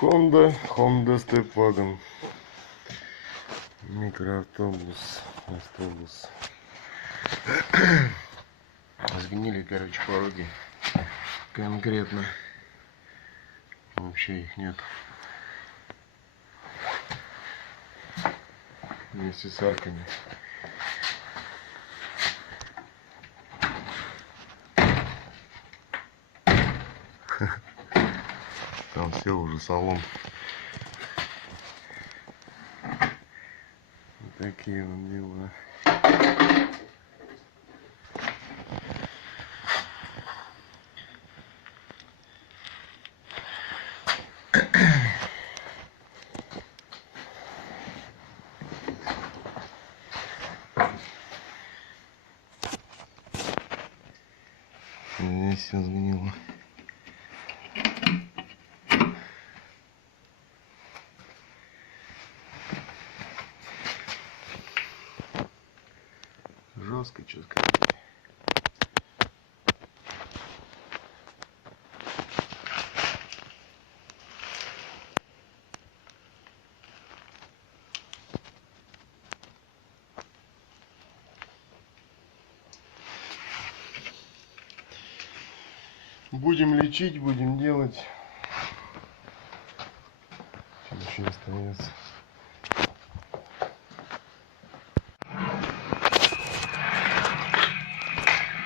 Honda Step Wagon. Микроавтобус, автобус. Сгнили, короче, пороги. Конкретно. Вообще их нет. Вместе с арками. Там все уже салон. Вот такие вот дела. Здесь все сгнило. Жестко, что сказать. Будем лечить, будем делать. Что еще остается?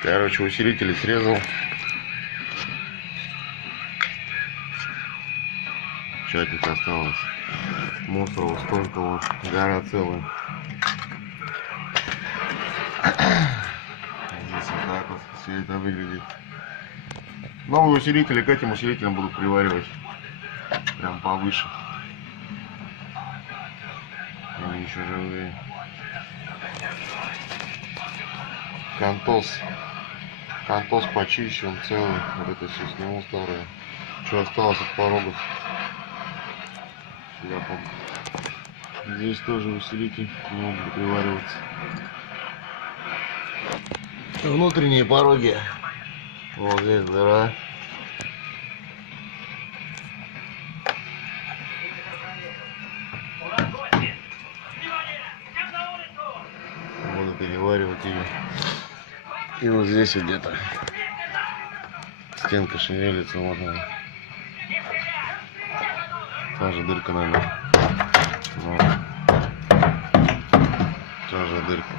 Короче, усилители срезал. Что тут осталось? Мусора столько вот, гора целая. Здесь вот так вот все это выглядит. Новые усилители к этим усилителям будут приваривать. Прям повыше. Они еще живые. Кантос почище, он целый. Вот это все сниму старое. Что осталось от порогов? Я помню. Здесь тоже усилитель не будет привариваться. Внутренние пороги. Вот здесь дыра. Буду переваривать ее. И вот здесь вот где-то стенка шевелится, вот она. Та же дырка, наверное. Вот. Та же дырка.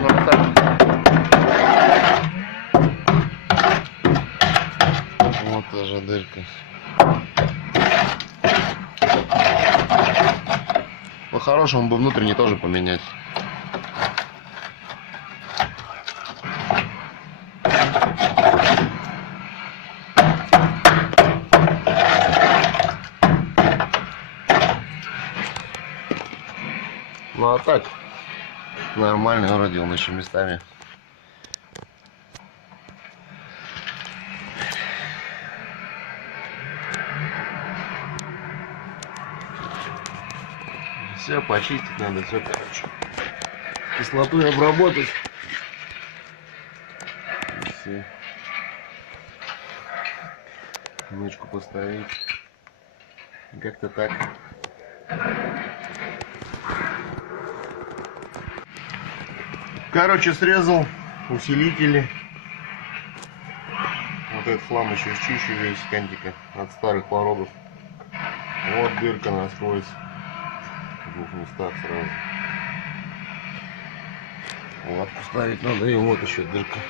Вот так. Вот та же дырка. По-хорошему бы внутренний тоже поменять. Ну а так, нормальный вроде он еще местами. Все почистить надо, все, короче. Кислотой обработать. Все. Нычку поставить. Как-то так. Короче, срезал усилители. Вот этот хлам еще счищу весь кантика от старых порогов. Вот дырка насквозь. В двух местах сразу. Лапку ставить надо, и вот еще дырка.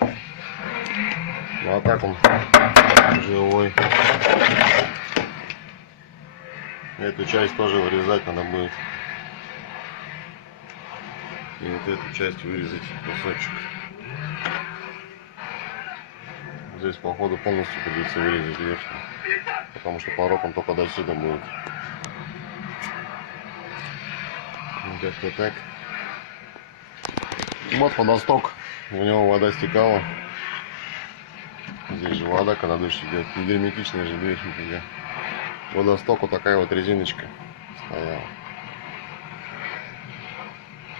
Ну а так он живой. Эту часть тоже вырезать надо будет. И вот эту часть вырезать кусочек. Здесь походу полностью придется вырезать верхний. Потому что порог он только до сюда будет. Ну, как-то так. Вот водосток. В него вода стекала. Здесь же вода, когда дождь идет. И герметичная же дверь, нифига. Водосток, вот такая вот резиночка стояла.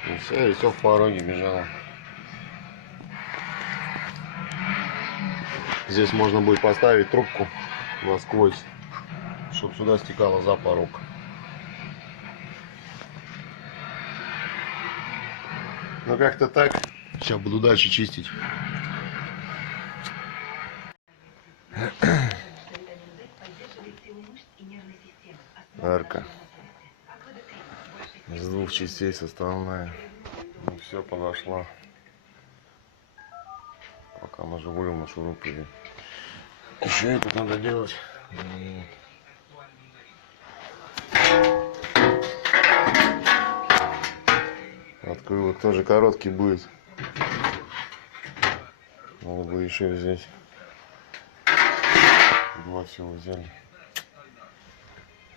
И все в пороге бежало. Здесь можно будет поставить трубку насквозь, чтобы сюда стекало за порог. Ну как-то так. Сейчас буду дальше чистить. Арка из двух частей составная. Ну, все подошла. Пока на Жигуле на шурупе. Еще это надо делать. Открылок тоже короткий будет. Надо бы еще взять. Два всего взяли.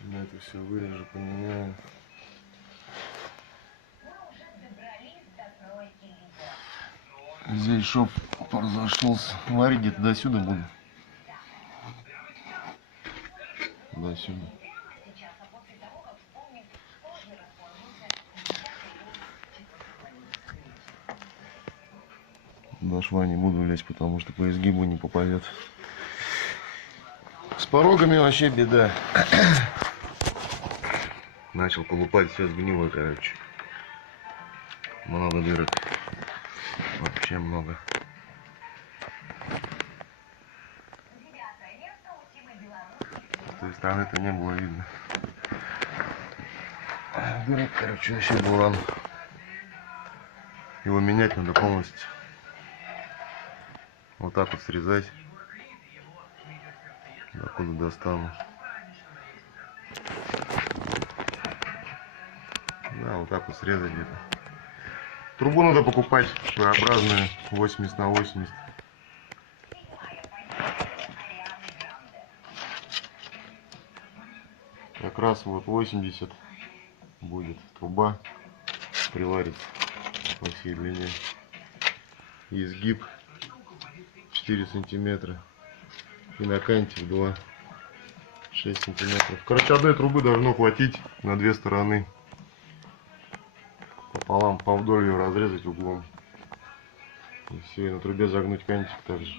На это все вырежу, поменяю. Здесь шов разошелся. Варить где-то до сюда буду. До сюда. До шва не буду лезть, потому что по изгибу не попадет. С порогами вообще беда. Начал колупать, все сгнило, короче. Много дырок. Вообще много. С той стороны-то не было видно. Дырок, короче, вообще буран. Его менять надо полностью. Вот так вот срезать. Докуда достану. Да, вот так вот срезать где-то. Трубу надо покупать своеобразную, 80 на 80. Как раз вот 80 будет труба приварить по всей длине. И изгиб 4 сантиметра. И на канте 2, 6 сантиметров. Короче, одной трубы должно хватить на две стороны. Пополам, по вдоль ее разрезать углом. И все, и на трубе загнуть кантик также.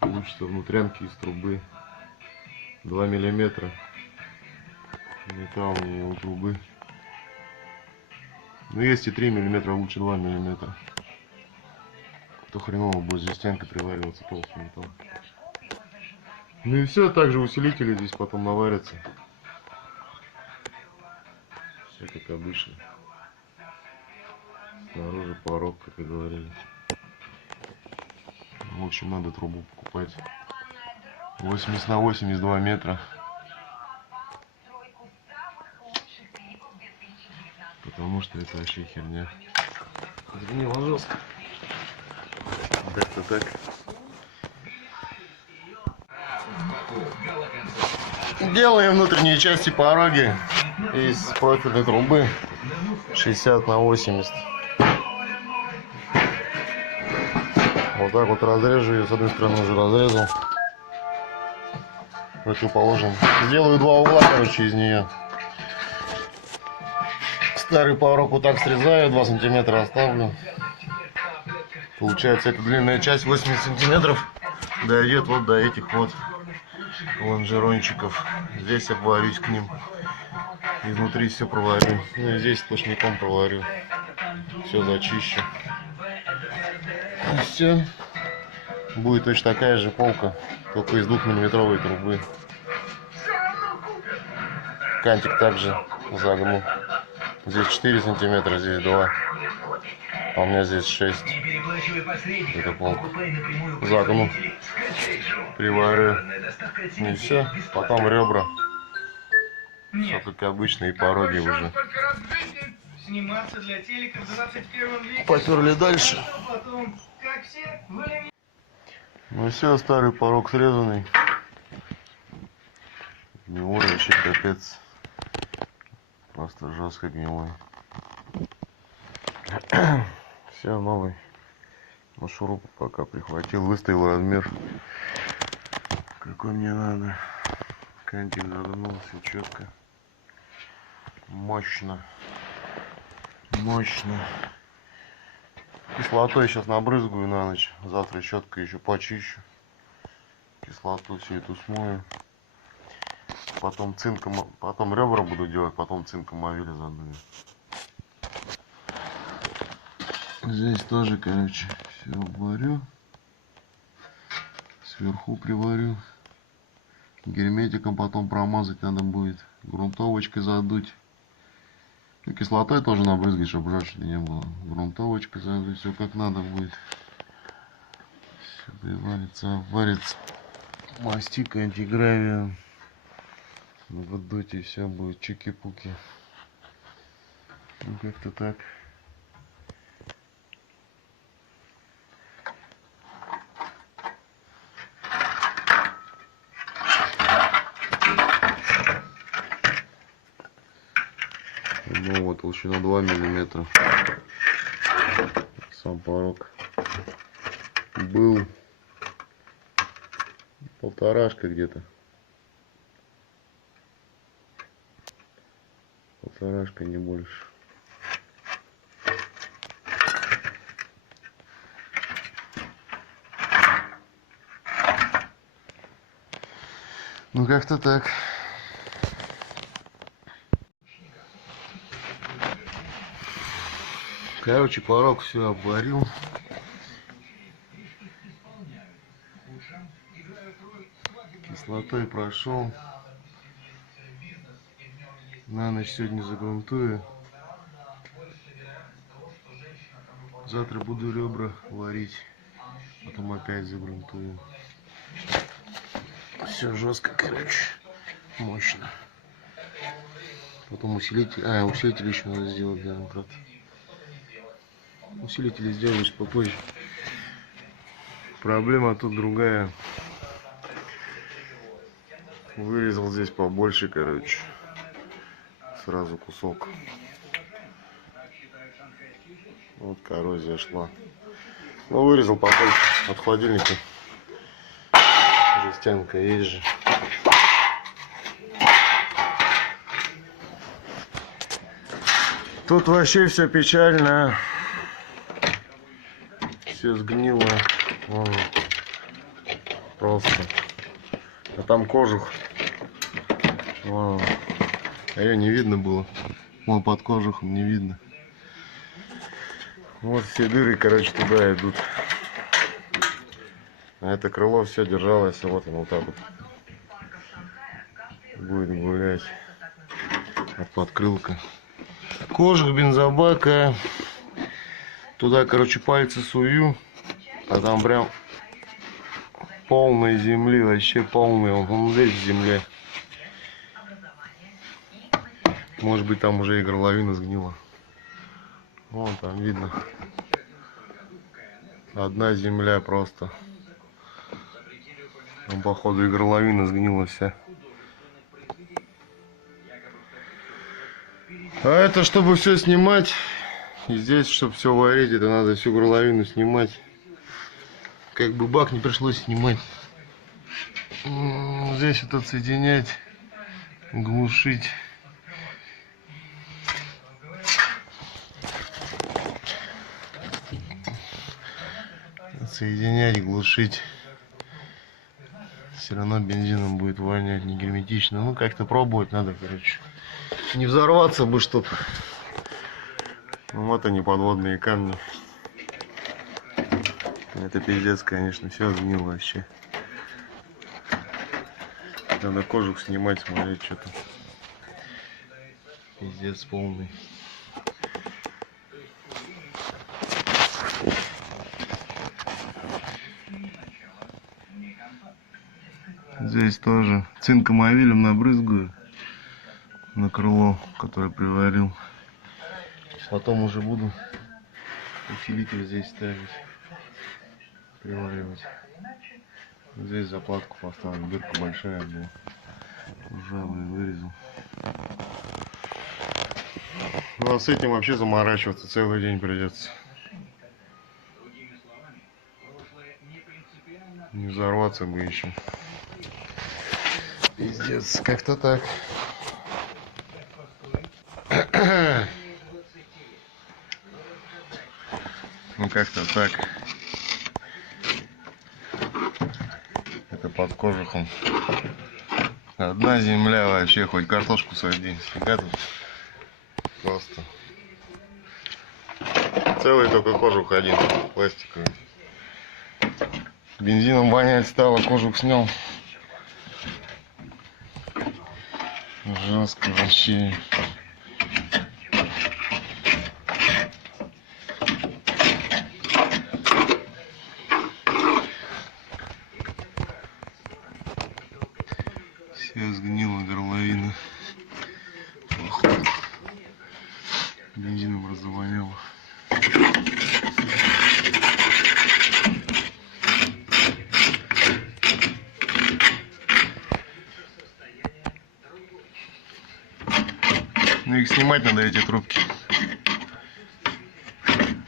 Получится внутрянки из трубы 2 миллиметра. Металл у трубы. Ну есть и 3 миллиметра, лучше 2 миллиметра. То хреново будет здесь стенка привариваться толстый металл. Ну и все, также усилители здесь потом наварятся. Все как обычно. Снаружи порог, как и говорили. В общем, надо трубу покупать 80 на 82 метра. Потому что это вообще херня. Сгнило жестко. Как-то так. Делаем внутренние части пороги из профильной трубы 60 на 80. Вот так вот разрежу ее. С одной стороны уже разрезал. Противоположным. Сделаю два угла, короче, из нее. Старый порог вот так срезаю, 2 сантиметра оставлю. Получается, эта длинная часть 80 сантиметров дойдет вот до этих вот лонжерончиков. Здесь обварюсь к ним. Изнутри все проварю. Ну и здесь сплошняком проварю. Все зачищу. И все. Будет точно такая же полка, только из 2-миллиметровой трубы. Кантик также загну. Здесь 4 сантиметра, здесь 2. А у меня здесь 6. Это полка. Загну. Приварю. И все. Потом ребра. Все как обычно, и пороги уже. Поперли дальше. Ну все, старый порог срезанный. Гнилой вообще капец. Просто жестко гнилой. Все, новый. На шурупу пока прихватил, выставил размер, какой мне надо. Кантик загнул, все четко. Мощно. Мощно. Кислотой сейчас набрызгаю на ночь. Завтра щеткой еще почищу. Кислоту всю эту смою. Потом цинком, потом ребра буду делать, потом цинком мовили задую. Здесь тоже, короче, все обварю. Сверху приварю. Герметиком потом промазать надо будет. Грунтовочкой задуть. И кислотой тоже набрызгать, чтобы жарче не было. Грунтовочкой задуть. Все как надо будет. Все приварится, обварится. Мастикой, антигравием. Выдуть, и все будет чики-пуки. Ну как-то так. Ну вот, толщина 2 миллиметра. Сам порог был полторашка где-то. Полторашка, не больше. Ну как-то так. Короче, порог все обварил. Кислотой прошел. На ночь сегодня загрунтую. Завтра буду ребра варить. Потом опять загрунтую. Все жестко, короче. Мощно. Потом усилитель. Усилитель еще надо сделать, да, брат. Усилители сделаю чуть попозже. Проблема тут другая. Вырезал здесь побольше, короче. Сразу кусок. Вот коррозия шла. Ну, вырезал побольше от холодильника. Жестянка есть же. Тут вообще все печально. Все сгнило. Вон. Просто. А там кожух. Вон. А ее не видно было. Вон под кожухом не видно. Вот все дыры, короче, туда идут. А это крыло все держалось. Вот оно вот так вот будет гулять. От подкрылка. Кожух бензобака. Туда, короче, пальцы сую. А там прям полной земли. Вообще полный. Он здесь в земле. Может быть, там уже и горловина сгнила. Вон там видно. Одна земля просто. Там, походу, и горловина сгнила вся. А это, чтобы все снимать, и здесь, чтобы все варить, это надо всю горловину снимать. Как бы бак не пришлось снимать. Здесь это соединять, глушить. Соединять, глушить. Все равно бензином будет вонять, не герметично. Ну, как-то пробовать надо, короче. Не взорваться бы, чтоб. Вот они, подводные камни. Это пиздец, конечно, все сгнило вообще. Надо кожух снимать, смотреть, что там. Пиздец полный. Здесь тоже цинкомовилем набрызгаю на крыло, которое приварил. Потом уже буду усилитель здесь ставить, приваривать. Здесь заплатку поставлю, дырка большая была, ржавый, вырезал. Ну а с этим вообще заморачиваться целый день придется. Не взорваться бы еще. Пиздец, как-то так. Ну как-то так. Это под кожухом. Одна земля вообще, хоть картошку сади. Фига тут. Просто. Целый только кожух один, пластиковый. Бензином вонять стало, кожух снял. Жестко вообще. Все сгнила горловина. Бензином развоняло. Ну их снимать надо, эти трубки.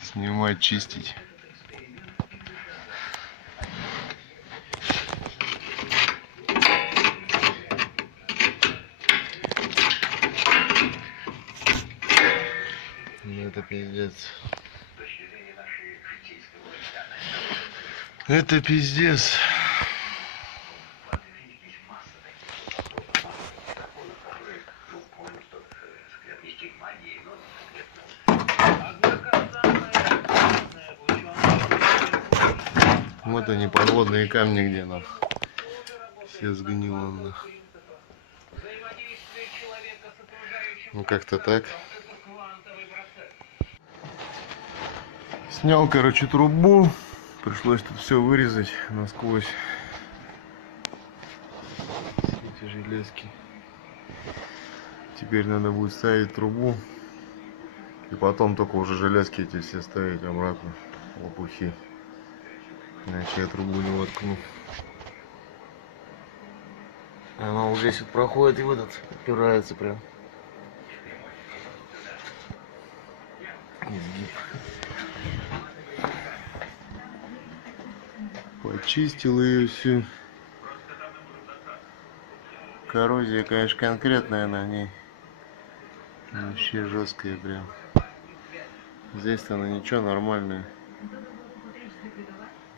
Снимать, чистить. Ну это пиздец. Это пиздец. Вот они, подводные камни, где нах. Все сгнило нах. Ну как-то так. Снял, короче, трубу. Пришлось тут все вырезать насквозь. Эти железки. Теперь надо будет ставить трубу. И потом только уже железки эти все ставить обратно. Лопухи. Иначе я трубу не воткну. Она вот здесь вот проходит и в этот упирается прям. Изгиб. Почистил ее всю. Коррозия, конечно, конкретная на ней. Вообще жесткая прям. Здесь-то она ничего, нормальная.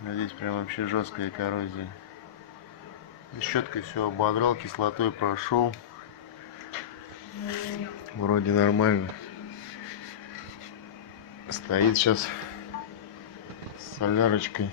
А здесь прям вообще жесткая коррозия. Щеткой все ободрал, кислотой прошел. Вроде нормально. Стоит сейчас с солярочкой.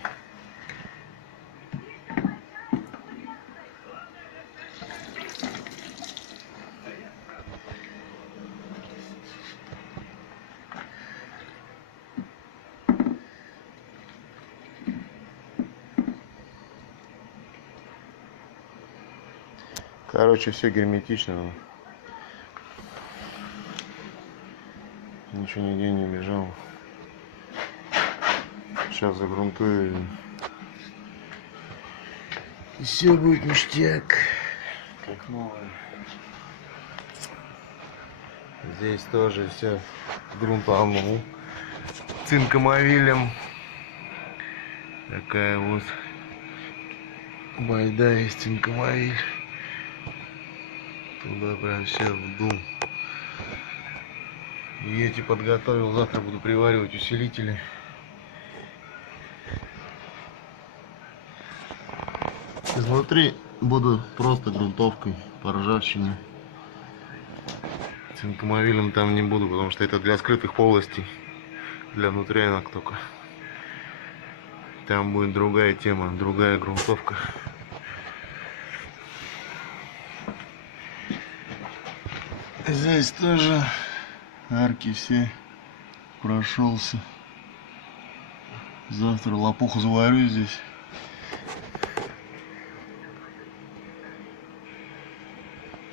Короче, все герметично. Ничего нигде не лежало. Сейчас загрунтую. И все будет ништяк. Как новое. Здесь тоже все грунтанул. Цинкомовилем. Такая вот байда есть, цинкомовиль. Туда прям все вдул. И эти подготовил, завтра буду приваривать усилители. Изнутри буду просто грунтовкой по ржавчине. Цинкомовилем там не буду, потому что это для скрытых полостей, для внутрянок только. Там будет другая тема, другая грунтовка. Здесь тоже арки все прошелся. Завтра лопуху заварю здесь.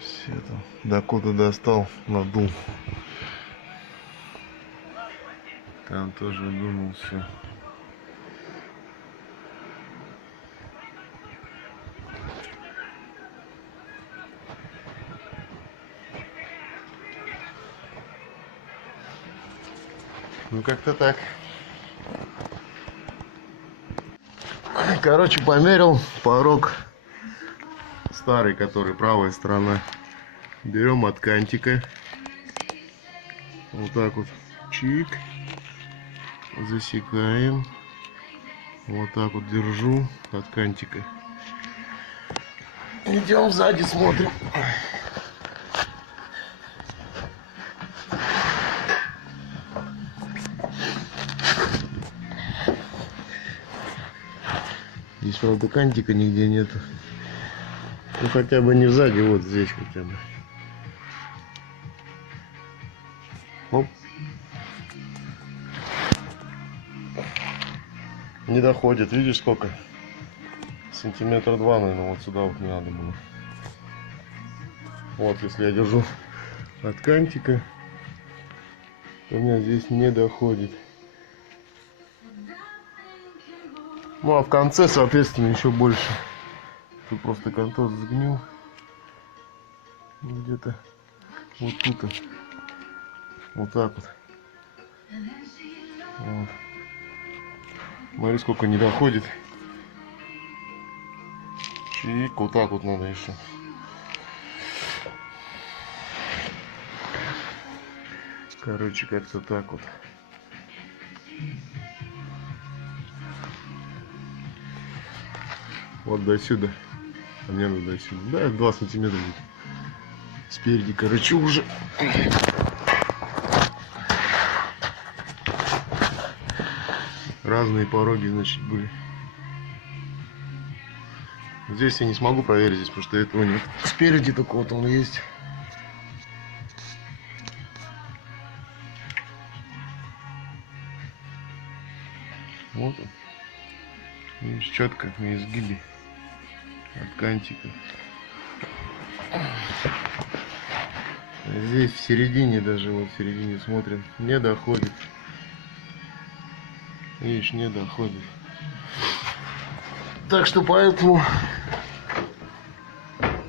Все там докуда достал, надул. Там тоже дунул все. Ну как-то так. Короче, померил порог старый, который правая сторона. Берем от кантика. Вот так вот. Чик. Засекаем. Вот так вот держу от кантика. Идем сзади, смотрим. Здесь, правда, кантика нигде нету. Ну, хотя бы не сзади, вот здесь хотя бы. Оп. Не доходит, видишь сколько? Сантиметра 2, наверное, вот сюда вот не надо было. Вот, если я держу от кантика, то у меня здесь не доходит. Ну, а в конце, соответственно, еще больше. Тут просто кантоз сгнил. Где-то вот тут. Вот так вот. Вот. Смотри, сколько не доходит. Чик, вот так вот надо еще. Короче, как-то так вот. Вот до сюда. А мне надо до сюда. Да, 2 сантиметра будет. Спереди, короче, уже. Разные пороги, значит, были. Здесь я не смогу проверить, здесь, потому что этого нет. Спереди только вот он есть. Вот он. Видишь, четко на изгибе от кантика. Здесь в середине, даже вот в середине смотрим, не доходит. Видишь, не доходит. Так что поэтому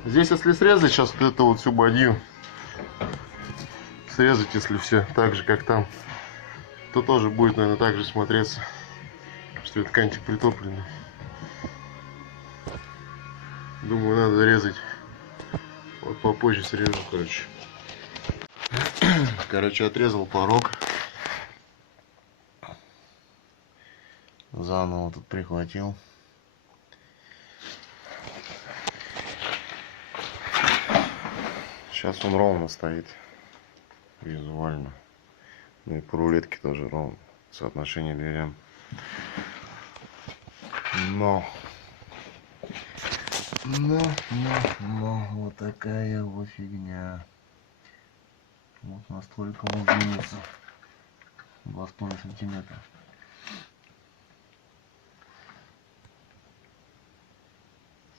здесь, если срезать сейчас вот эту вот всю бадью, срезать, если все так же, как там, то тоже будет, наверное, так же смотреться, что это кантик притопленный. Думаю, надо резать. Вот попозже срежу, короче. Короче, отрезал порог. Заново тут прихватил. Сейчас он ровно стоит. Визуально. Ну и по рулетке тоже ровно. Соотношение дверям. Но вот такая вот фигня. Вот настолько он сдвинулся. 2,5 сантиметра.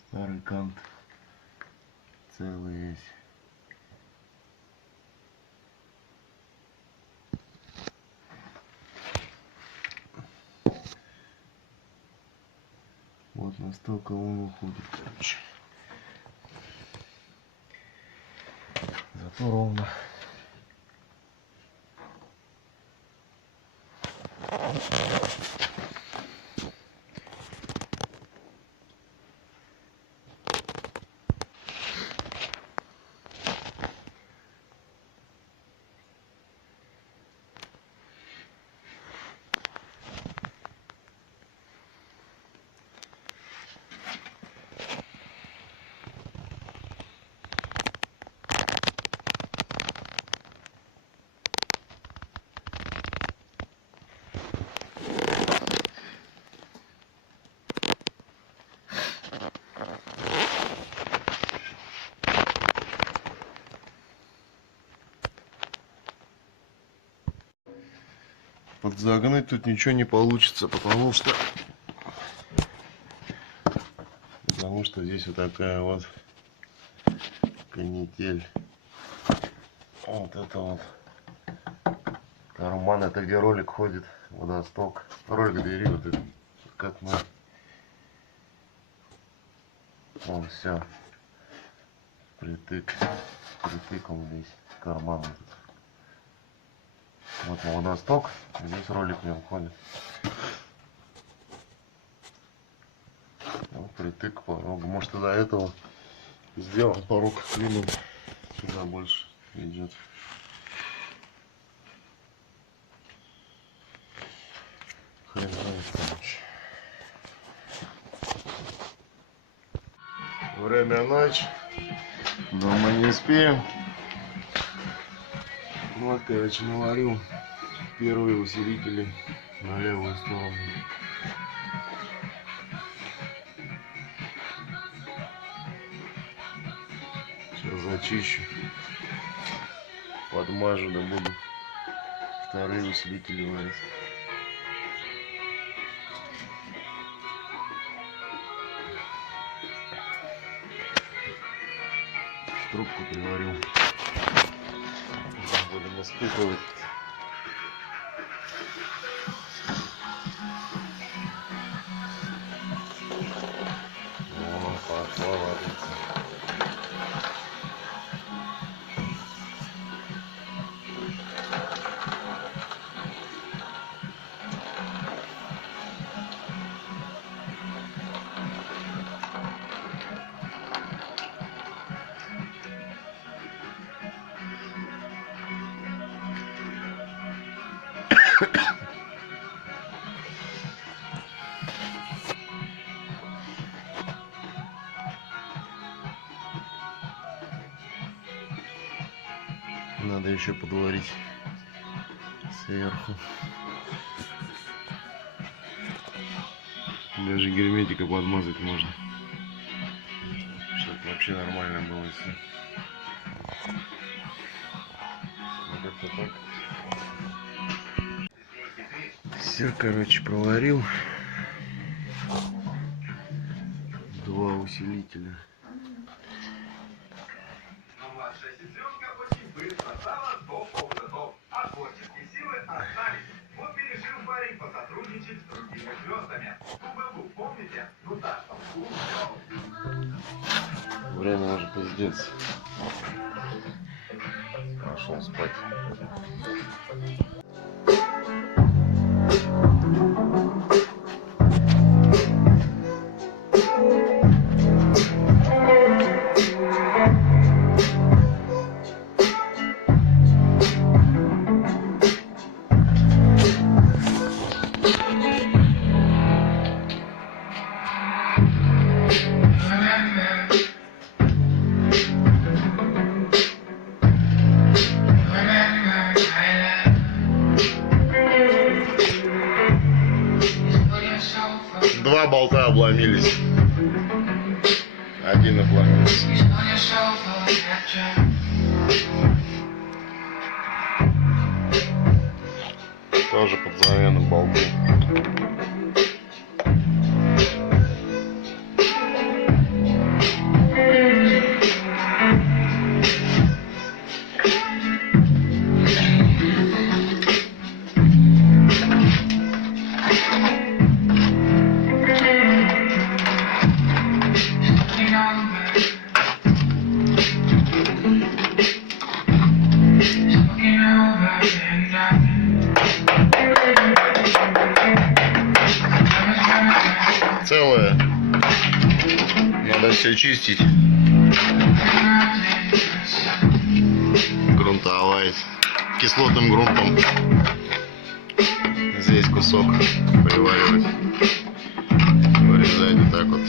Старый кант целый весь. Вот настолько он уходит, короче. Зато ровно. Подзагнуть тут ничего не получится, потому что здесь вот такая вот канитель. Вот это вот карман, это где ролик ходит, водосток. Ролик двери вот этот катной. Вон все. Притык он здесь, карман этот. Вот на водосток, здесь ролик в нем ходит. Вот притык к порогу. Может, до этого сделал порог клином, сюда больше идет. Хрен знает, короче. Время ночь. Дома не спим. Вот, короче, наварил первые усилители на левую сторону. Сейчас зачищу, подмажу, да буду вторые усилители варить. Трубку приварил. Будем испытывать. О, пошла вариться. Надо еще подварить сверху. Даже герметика подмазать можно, чтобы вообще нормально было все. Ну, как-то так. Все, короче, проварил. 2 усилителя. Время уже пиздец. Пошел спать. Два болта обломились. Один обломился. Тоже под замену болты. Целое. Надо все чистить. Грунтовать. Кислотным грунтом. Здесь кусок приваривать. Вырезать вот так вот.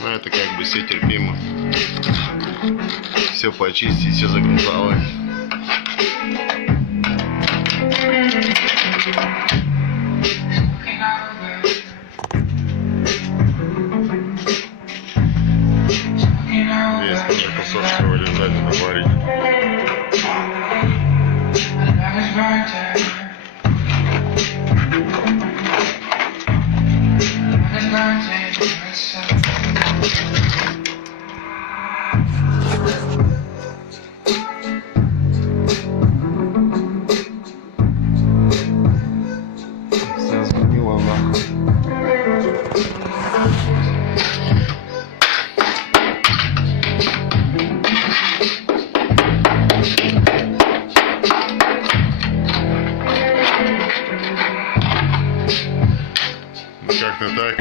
Ну это как бы все терпимо. Все почистить, все загрунтовать. Здесь тоже кусок вырезать и наварить. Вся сгнила нахуй. Как-то так.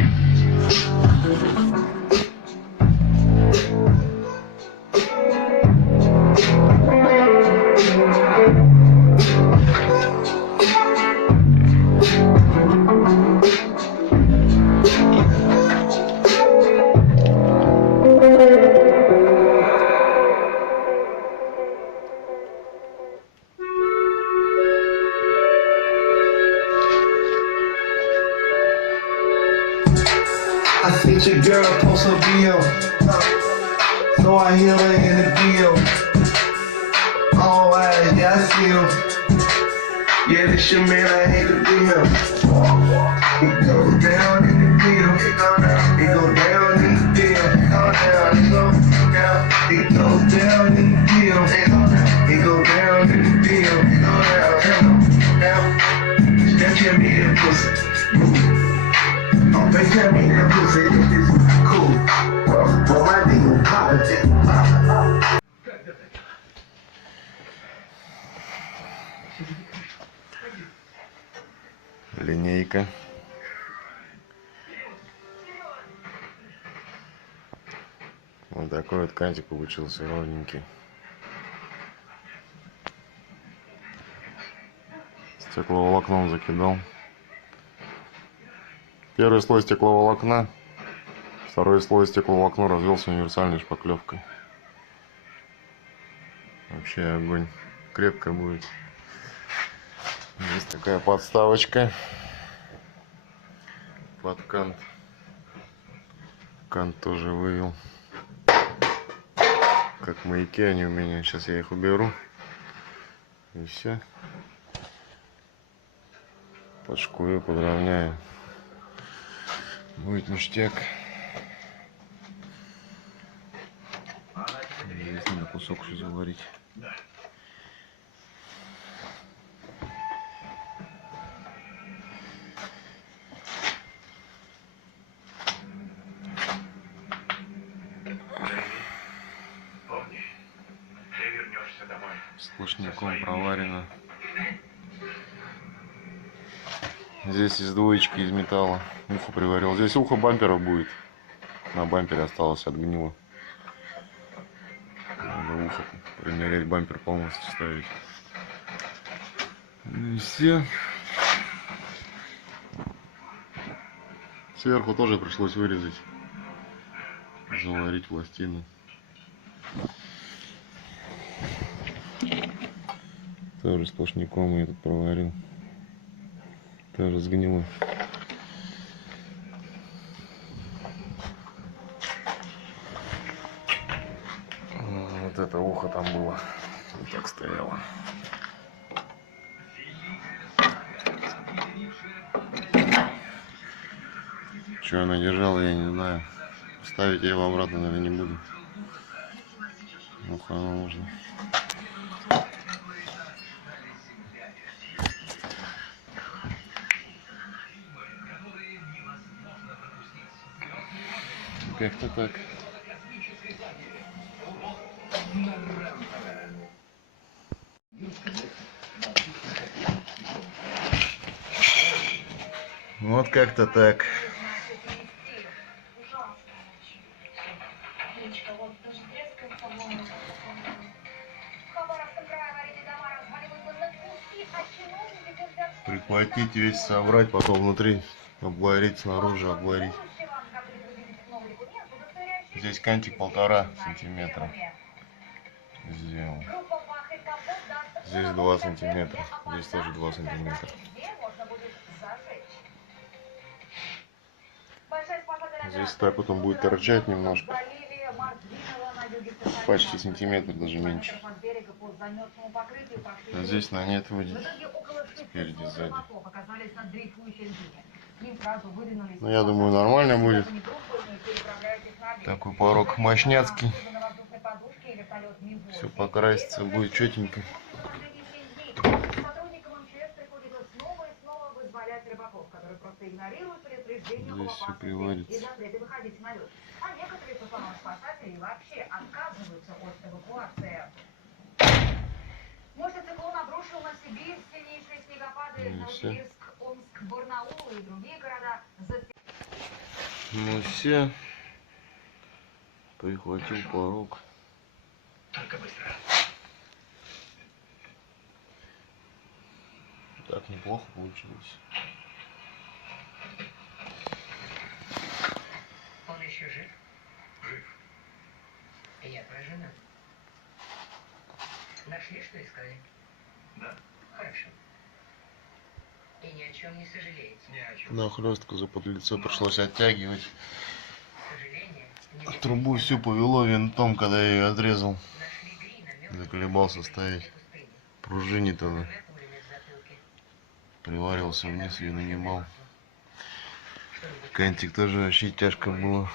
Hit your girl, post her bill. So I hit her in the bill. All eyes, yeah, I see him. Yeah, this your man, I hate to be him. It goes down in the bill. It go down in the bill. It goes down in the bill. It go down in the bill. Snapchat me that pussy. Oh, FaceTime me that pussy. This is cool. Well, my nigga poppin'. Линейка. Вот такой вот кантик получился ровненький. Стекловолокном закидал. Первый слой стекловолокна, второй слой стекловолокна развелся универсальной шпаклевкой. Вообще огонь. Крепко будет. Есть такая подставочка под кант. Кант тоже вывел. Как маяки они у меня. Сейчас я их уберу. И все. Подшкую, подровняю. Будет ништяк. Здесь надо кусок еще заварить. Сплошняком проварено. Здесь из двоечки из металла. Ухо приварил. Здесь ухо бампера будет. На бампере осталось от гнила. Надо ухо примерять, бампер полностью ставить. Ну и все. Сверху тоже пришлось вырезать. Заварить пластину. Тоже сплошняком я тут проварил. Тоже сгнило. Вот это ухо там было. Вот так стояло. Что она держала, я не знаю. Ставить я его обратно, наверное, не буду. Ухо оно нужно. Как-то так. Вот как-то так. Прихватить весь, собрать, потом внутри обварить, снаружи обварить. Здесь кантик 1,5 сантиметра сделал. Здесь 2 сантиметра. Здесь тоже 2 сантиметра. Здесь так вот он будет торчать немножко. Почти сантиметр, даже меньше. А здесь на нет выйдет. Спереди, сзади. Ну, я думаю, нормально будет. Такой порог мощняцкий. Все покрасится, будет четенько. Здесь все приварится. Циклон обрушил на Сибирь сильнейшие снегопады, Новосибирск, Омск, Барнаул и другие города. Ну все. Прихватил порог. Только быстро. Так неплохо получилось. Он еще жив? Жив. Я твоя жена. Нашли, что искали? Да. Хорошо. И ни о чем не сожалеете? Ни о чем. Нахлестку за подлицо пришлось оттягивать. сожаления, не Трубу всю повело винтом, когда я ее отрезал. нашли Грина мертвым Заколебался ставить. в пустыне. Пружинит она. Двумя пулями в затылке. Приваривался вниз, ее нанимал. Что-нибудь Кантик тоже вообще тяжко было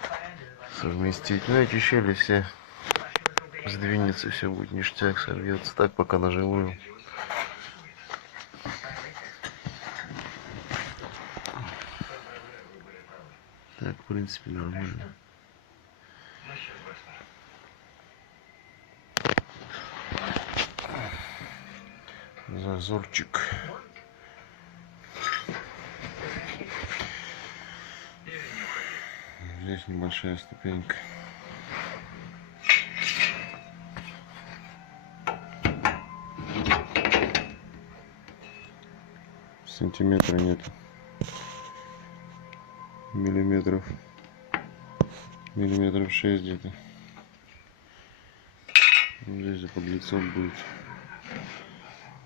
порадую вас. совместить. Ну эти щели все Вашего друга сдвинется, все будет ништяк, сорвется. Так пока на живую. Так, в принципе, нормально. Насчет Вестера. Зазорчик. Здесь небольшая ступенька. Сантиметра нету. Миллиметров 6 где-то. Здесь за подлицом будет.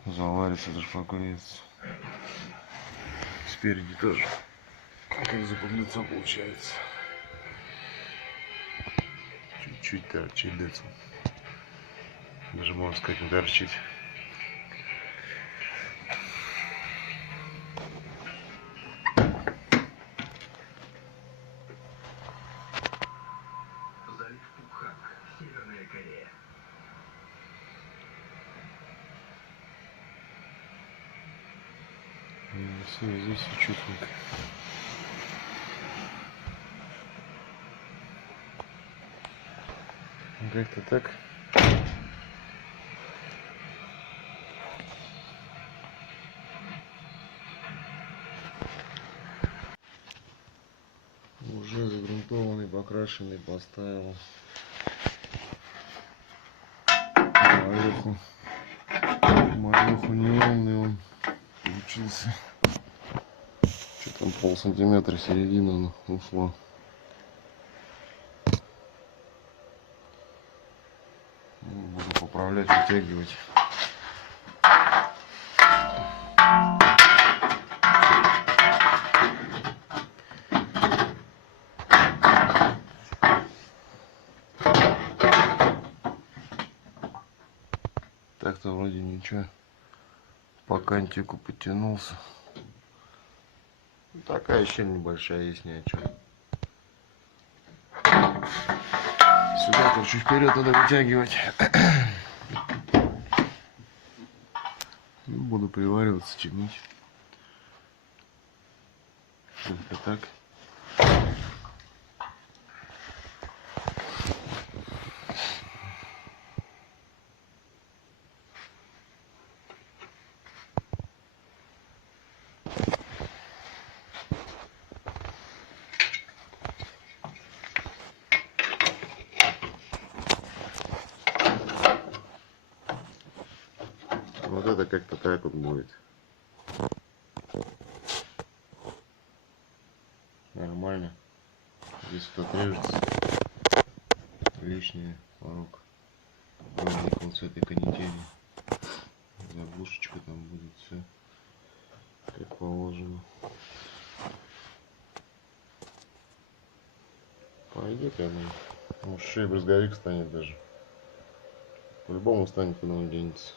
Заварится, зашпаклеется. Спереди тоже. Как за подлицом получается. Чуть-чуть торчит лицо. Даже можно сказать, не торчит. Залив Пукхан, Северная Корея. Все, здесь все чутенько. Как-то так. Уже загрунтованный, покрашенный, поставил. Малюху неровный он получился. Что там, полсантиметра середина ушла. Буду поправлять, вытягивать. Так-то вроде ничего. По кантику потянулся. Такая щель небольшая, есть ни о чем. Сюда, короче, вперед надо вытягивать. Буду привариваться, тянуть. Только так. Вот это как-то так вот будет. Нормально. Здесь вот отрежется лишний порог. Ровненько вот с этой канители. Заглушечка там будет все как положено. Пойдет, я думаю. Может, еще и брызговик станет даже. По-любому станет, куда он денется.